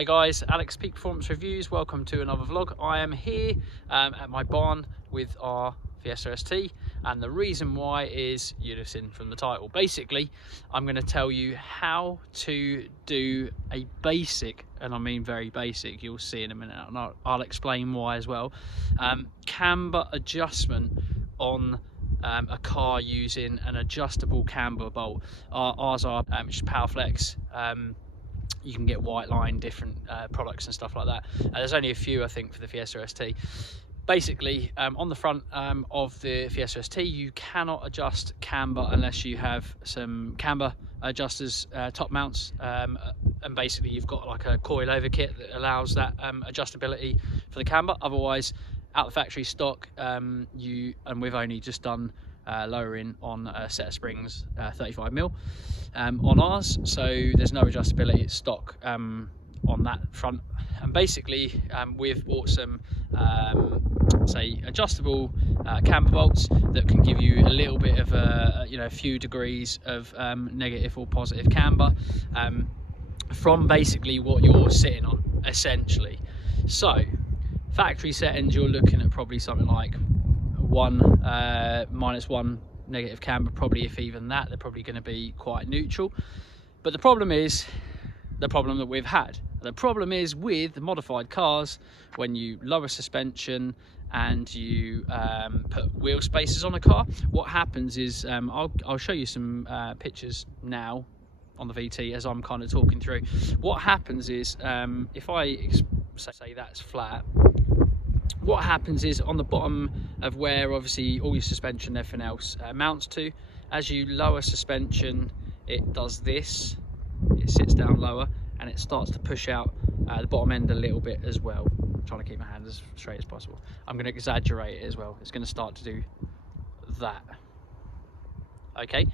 Hi guys, Alex Peak Performance Reviews. Welcome to another vlog. I am here at my barn with our Fiesta ST, and the reason why is, you'd have seen from the title. Basically, I'm going to tell you how to do a basic, and I mean very basic, you'll see in a minute, and I'll explain why as well, camber adjustment on a car using an adjustable camber bolt. Ours are just Powerflex. You can get white line, different products and stuff like that. There's only a few, I think, for the Fiesta ST. Basically, on the front of the Fiesta ST, you cannot adjust camber unless you have some camber adjusters, top mounts, and basically you've got like a coil over kit that allows that adjustability for the camber. Otherwise, out the factory stock, and we've only just done lowering on a set of springs, 35mm on ours, so there's no adjustability. It's stock on that front. And basically we've bought some say adjustable camber bolts that can give you a little bit of a few degrees of negative or positive camber from basically what you're sitting on, essentially. So factory settings, you're looking at probably something like -1 negative camber, probably, if even that. They're probably going to be quite neutral. But the problem is the problem that we've had. The problem is with the modified cars, when you lower suspension and you put wheel spacers on a car, what happens is, I'll show you some pictures now on the VT as I'm kind of talking through. What happens is, if I say that's flat, what happens is on the bottom of where obviously all your suspension and everything else mounts to, as you lower suspension, it does this, it sits down lower and it starts to push out the bottom end a little bit as well. I'm trying to keep my hand as straight as possible. I'm going to exaggerate it as well. It's going to start to do that. Okay,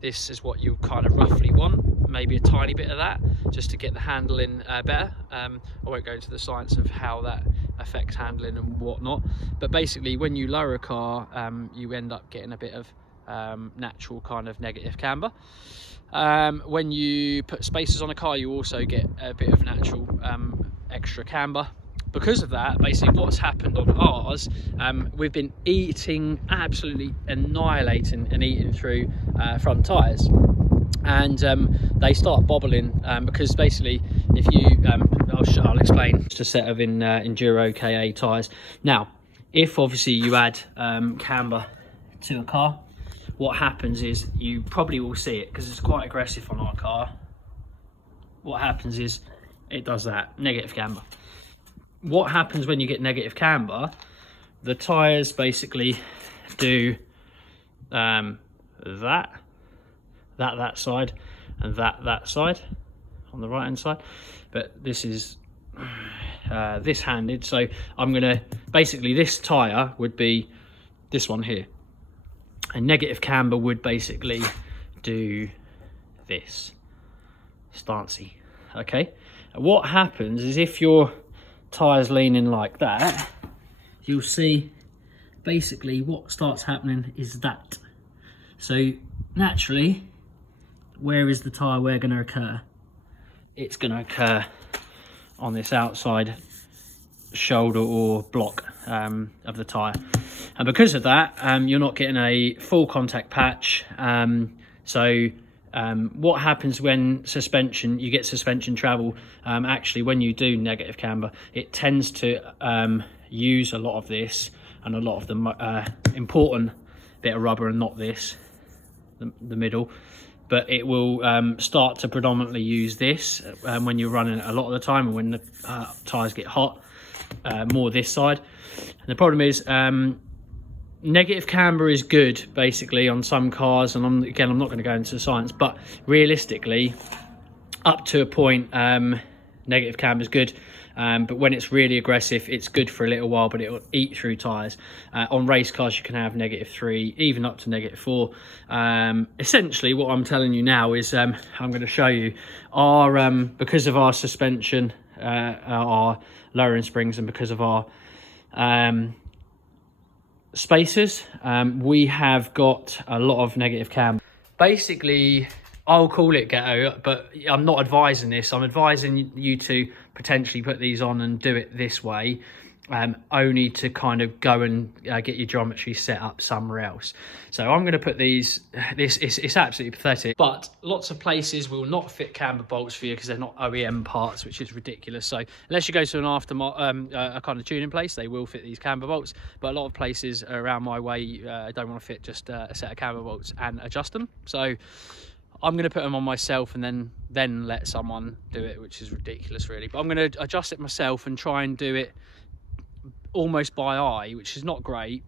this is what you kind of roughly want, maybe a tiny bit of that, just to get the handling better. I won't go into the science of how that affects handling and whatnot, but basically when you lower a car, you end up getting a bit of natural kind of negative camber. When you put spacers on a car, you also get a bit of natural extra camber. Because of that, basically what's happened on ours, we've been absolutely annihilating and eating through front tyres, and they start bobbling because basically if you I'll explain. Just a set of Enduro KA tyres. Now if obviously you add camber to a car, what happens is, you probably will see it because it's quite aggressive on our car. What happens is it does that, negative camber. What happens when you get negative camber, the tyres basically do that side and that side on the right hand side, but this is this handed, so I'm gonna basically, this tyre would be this one here, and negative camber would basically do this stancey. Okay, and what happens is, if your tyres leaning like that, you'll see basically what starts happening is that. So naturally, where is the tyre wear going to occur? It's going to occur on this outside shoulder or block of the tyre, and because of that, you're not getting a full contact patch. What happens when you get suspension travel, actually when you do negative camber, it tends to use a lot of this and a lot of the important bit of rubber, and not this, the middle, but it will start to predominantly use this when you're running a lot of the time, and when the tyres get hot, more this side. And the problem is, negative camber is good basically on some cars, and I'm not going to go into the science, but realistically up to a point, negative camber is good, but when it's really aggressive, it's good for a little while, but it will eat through tyres. On race cars, you can have -3, even up to -4. Essentially what I'm telling you now is, I'm going to show you our because of our suspension, our lowering springs, and because of our spacers, we have got a lot of negative camber. Basically, I'll call it ghetto, but I'm not advising this. I'm advising you to potentially put these on and do it this way, only to kind of go and get your geometry set up somewhere else. So I'm going to put these, it's absolutely pathetic, but lots of places will not fit camber bolts for you because they're not OEM parts, which is ridiculous. So unless you go to an a kind of tuning place, they will fit these camber bolts, but a lot of places around my way don't want to fit just a set of camber bolts and adjust them. So I'm going to put them on myself and then let someone do it, which is ridiculous really. But I'm going to adjust it myself and try and do it almost by eye, which is not great,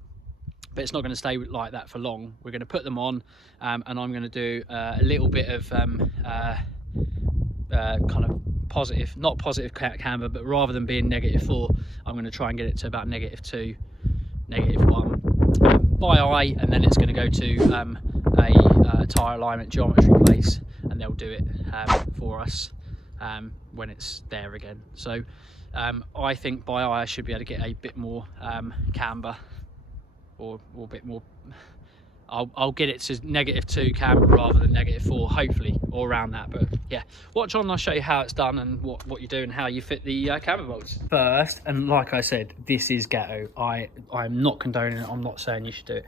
but it's not going to stay like that for long. We're going to put them on, and I'm going to do a little bit of kind of positive, not positive camber, but rather than being -4, I'm going to try and get it to about -2, -1 by eye, and then it's going to go to a tyre alignment geometry place, and they'll do it for us when it's there again. So I think by eye I should be able to get a bit more camber, or a bit more. I'll get it to -2 camber rather than -4, hopefully, or around that. But yeah, watch on, I'll show you how it's done and what you do and how you fit the camber bolts. First, and like I said, this is ghetto. I'm not condoning it, I'm not saying you should do it.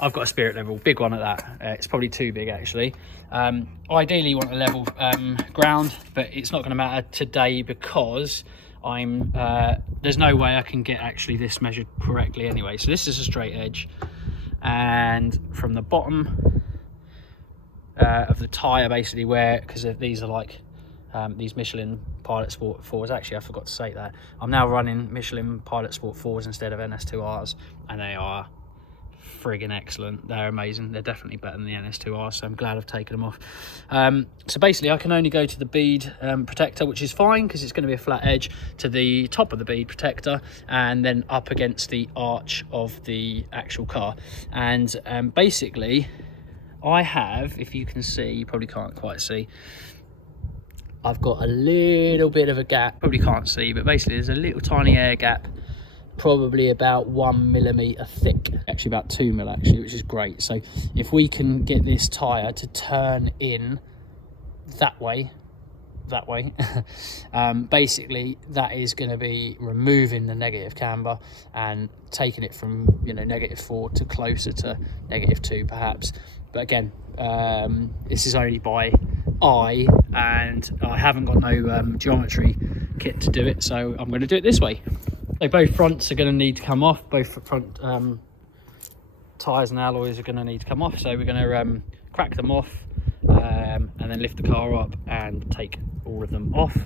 I've got a spirit level, big one at that. It's probably too big actually. Ideally you want a level ground, but it's not going to matter today because there's no way I can get actually this measured correctly anyway. So this is a straight edge, and from the bottom of the tyre, basically, where, because these are like these Michelin Pilot Sport 4s, actually I forgot to say that I'm now running Michelin Pilot Sport 4s instead of NS2Rs, and they are friggin' excellent. They're amazing. They're definitely better than the NS2R, so I'm glad I've taken them off. So basically I can only go to the bead protector, which is fine because it's going to be a flat edge, to the top of the bead protector, and then up against the arch of the actual car. And basically I have, if you can see, you probably can't quite see, I've got a little bit of a gap, probably can't see, but basically there's a little tiny air gap, probably about 1 millimeter thick, actually about 2 mil actually, which is great. So if we can get this tire to turn in that way, basically that is going to be removing the negative camber and taking it from, you know, -4 to closer to -2 perhaps. But again, this is only by eye, and I haven't got no geometry kit to do it, so I'm going to do it this way. So both fronts are going to need to come off, both front tyres and alloys are going to need to come off, so we're going to crack them off and then lift the car up and take all of them off.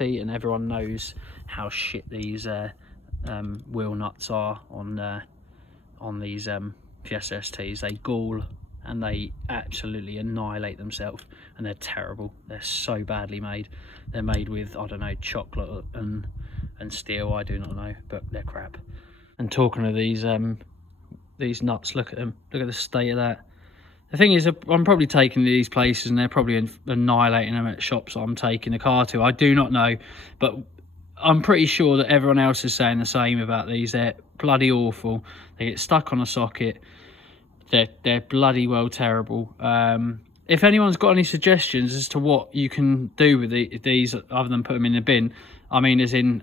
And everyone knows how shit these wheel nuts are on these Fiesta STs. They gall and they absolutely annihilate themselves, and they're terrible. They're so badly made. They're made with, I don't know, chocolate and steel, I do not know, but they're crap. And talking of these nuts, look at them, look at the state of that. The thing is, I'm probably taking these places and they're probably annihilating them at shops I'm taking the car to. I do not know, but I'm pretty sure that everyone else is saying the same about these. They're bloody awful. They get stuck on a socket. They're bloody well terrible. If anyone's got any suggestions as to what you can do with these other than put them in the bin, I mean, as in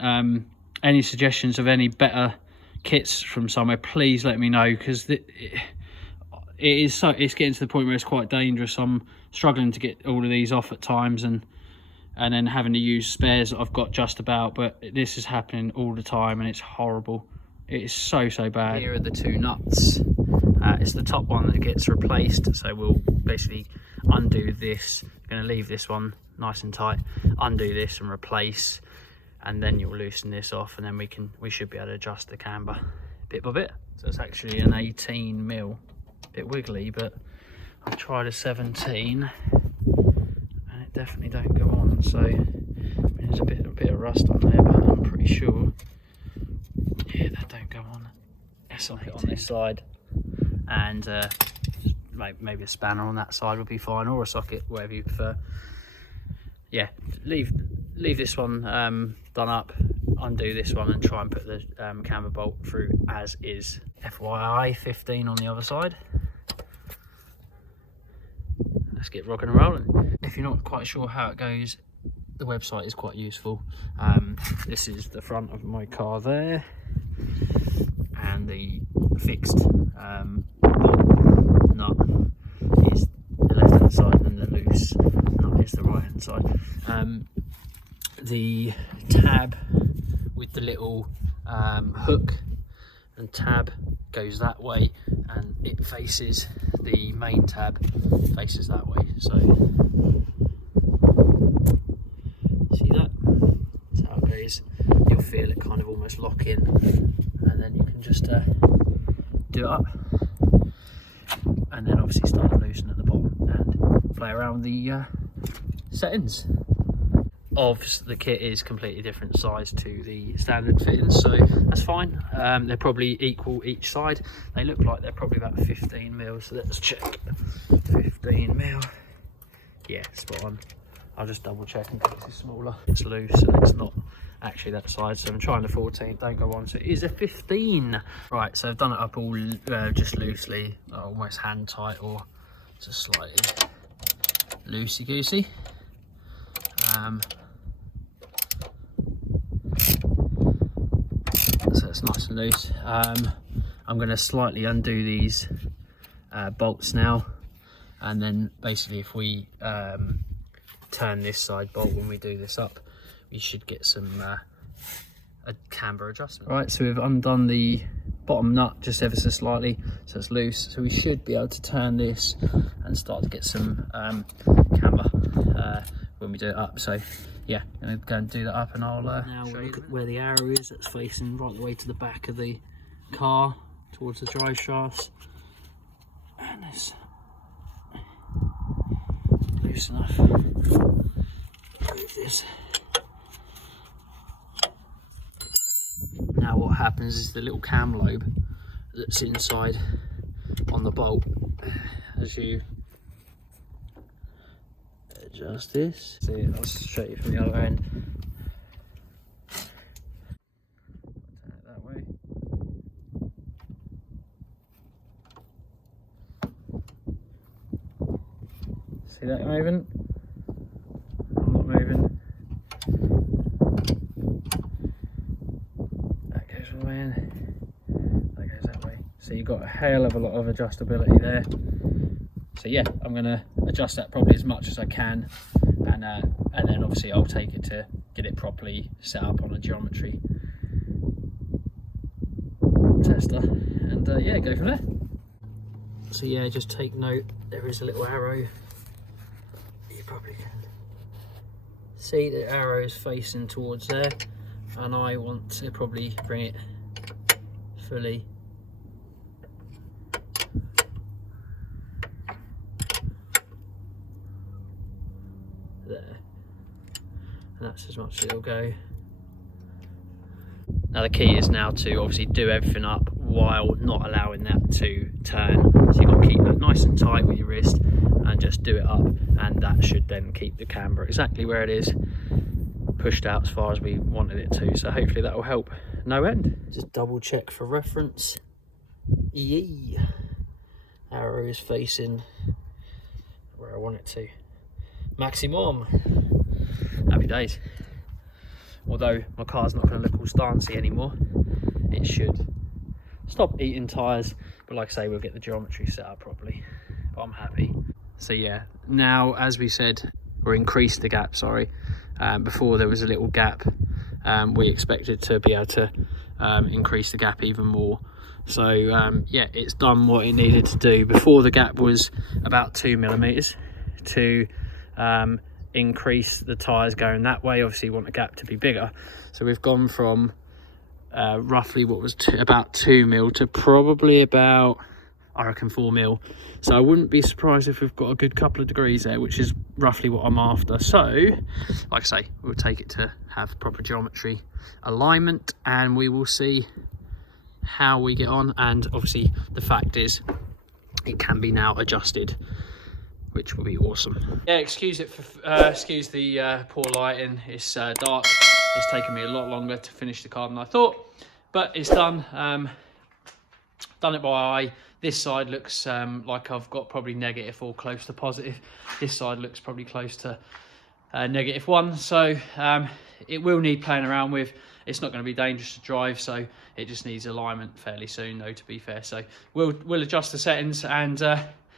any suggestions of any better kits from somewhere, please let me know, because it's getting to the point where it's quite dangerous. I'm struggling to get all of these off at times, and then having to use spares that I've got just about, but this is happening all the time and it's horrible. It is so bad. Here are the two nuts. It's the top one that gets replaced, so we'll basically undo this. Going to leave this one nice and tight, undo this and replace, and then you'll loosen this off, and then we should be able to adjust the camber bit by bit. So it's actually an 18 mil, bit wiggly, but I've tried a 17 and it definitely don't go on. So I mean, there's a bit of rust on there, but I'm pretty sure, yeah, that don't go on. Yes, I'll hit on this side, and maybe a spanner on that side would be fine, or a socket, whatever you prefer. Yeah, leave this one done up, undo this one, and try and put the camber bolt through as is. FYI, 15 on the other side. Let's get rocking and rolling. If you're not quite sure how it goes the website is quite useful. This is the front of my car there, and the fixed bolt nut is the left hand side and the loose nut is the right hand side. The tab with the little hook and tab goes that way, and it faces the main tab faces that way. So see that? That's how it goes. You'll feel it kind of almost lock in, and then you can just do it up, and then obviously start to loosen at the bottom and play around with the settings. Obviously the kit is completely different size to the standard fittings, so that's fine. They're probably equal each side. They look like they're probably about 15 mil, so let's check. 15 mil, yeah, spot on. I'll just double check in case it's smaller. It's loose and it's not actually that size, so I'm trying the 14, don't go on, so it is a 15. Right, so I've done it up all just loosely, almost hand tight or just slightly loosey goosey. So it's nice and loose. I'm going to slightly undo these bolts now, and then basically if we turn this side bolt when we do this up, we should get some a camber adjustment. Right, so we've undone the bottom nut just ever so slightly, so it's loose, so we should be able to turn this and start to get some camber when we do it up. So yeah, I'm going to go and do that up, and I'll now we'll look at where the arrow is. That's facing right the way to the back of the car towards the drive shafts, and it's loose enough. Move this. Now what happens is the little cam lobe that's inside on the bolt, as you adjust this, see, I'll show you from the other end. Turn it that way. See that moving? I'm not moving. That goes all the way in. That goes that way. So you've got a hell of a lot of adjustability there. So yeah, I'm going to adjust that probably as much as I can, and then obviously I'll take it to get it properly set up on a geometry tester, and yeah, go from there. So yeah, just take note, there is a little arrow. You probably can see the arrow is facing towards there, and I want to probably bring it fully there, and that's as much as it'll go. Now the key is now to obviously do everything up while not allowing that to turn, so you've got to keep that nice and tight with your wrist and just do it up, and that should then keep the camber exactly where it is, pushed out as far as we wanted it to. So hopefully that will help no end. Just double check for reference. Yee, arrow is facing where I want it to. Maximum. Happy days. Although my car's not going to look all stancy anymore, it should stop eating tyres, but like I say, we'll get the geometry set up properly, but I'm happy. So yeah, now as we said, or increased the gap, sorry, before there was a little gap, we expected to be able to increase the gap even more. So yeah, it's done what it needed to do. Before, the gap was about 2mm to increase the tyres going that way. Obviously you want the gap to be bigger, so we've gone from roughly what was about 2mm to probably about, I reckon, 4mm. So I wouldn't be surprised if we've got a good couple of degrees there, which is roughly what I'm after. So like I say, we'll take it to have proper geometry alignment, and we will see how we get on. And obviously the fact is it can be now adjusted, which will be awesome. Yeah, excuse it for excuse the poor lighting. It's dark. It's taken me a lot longer to finish the car than I thought, but it's done. Done it by eye. This side looks like I've got probably negative or close to positive. This side looks probably close to -1, so it will need playing around with. It's not going to be dangerous to drive, so it just needs alignment fairly soon though, to be fair. So we'll adjust the settings, and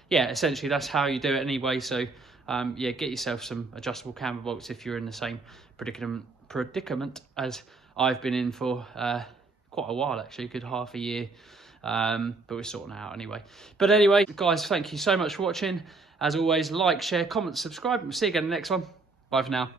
yeah, essentially that's how you do it anyway. So yeah, get yourself some adjustable camber bolts if you're in the same predicament as I've been in for quite a while, actually, a good half a year. But we're sorting it out anyway. But anyway, guys, thank you so much for watching. As always, like, share, comment, subscribe, and we'll see you again in the next one. Bye for now.